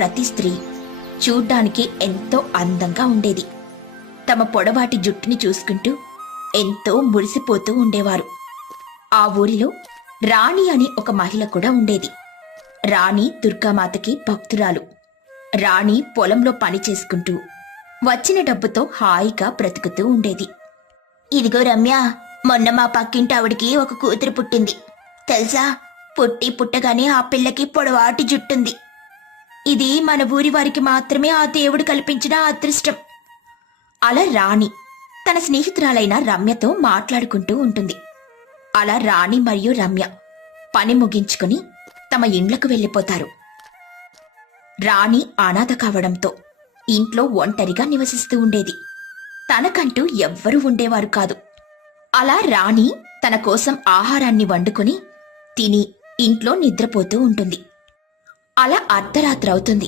ప్రతి స్త్రీ చూడ్డానికి ఎంతో అందంగా ఉండేది. తమ పొడవాటి జుట్టుని చూసుకుంటూ ఎంతో మురిసిపోతూ ఉండేవారు. ఆ ఊరిలో రాణి అని ఒక మహిళ కూడా ఉండేది. రాణి దుర్గామాతకి భక్తురాలు. రాణి పొలంలో పని చేసుకుంటూ వచ్చిన డబ్బుతో హాయిగా బ్రతుకుతూ ఉండేది. ఇదిగో రమ్య, మొన్న మా పక్కింటి ఆవిడికి ఒక కూతురు పుట్టింది తెలుసా. పుట్టగానే ఆ పిల్లకి పొడవాటి జుట్టుంది. ఇది మన ఊరి వారికి మాత్రమే ఆ దేవుడు కల్పించిన అదృష్టం. అలా రాణి తన స్నేహితురాలైన రమ్యతో మాట్లాడుకుంటూ ఉంటుంది. అలా రాణి మరియు రమ్య పని ముగించుకుని తమ ఇండ్లకు వెళ్ళిపోతారు. రాణి అనాథ కావడంతో ఇంట్లో ఒంటరిగా నివసిస్తూ ఉండేది. తనకంటూ ఎవ్వరూ ఉండేవారు కాదు. అలా రాణి తన కోసం ఆహారాన్ని వండుకొని తిని ఇంట్లో నిద్రపోతూ ఉంటుంది. అలా అర్ధరాత్రవుతుంది.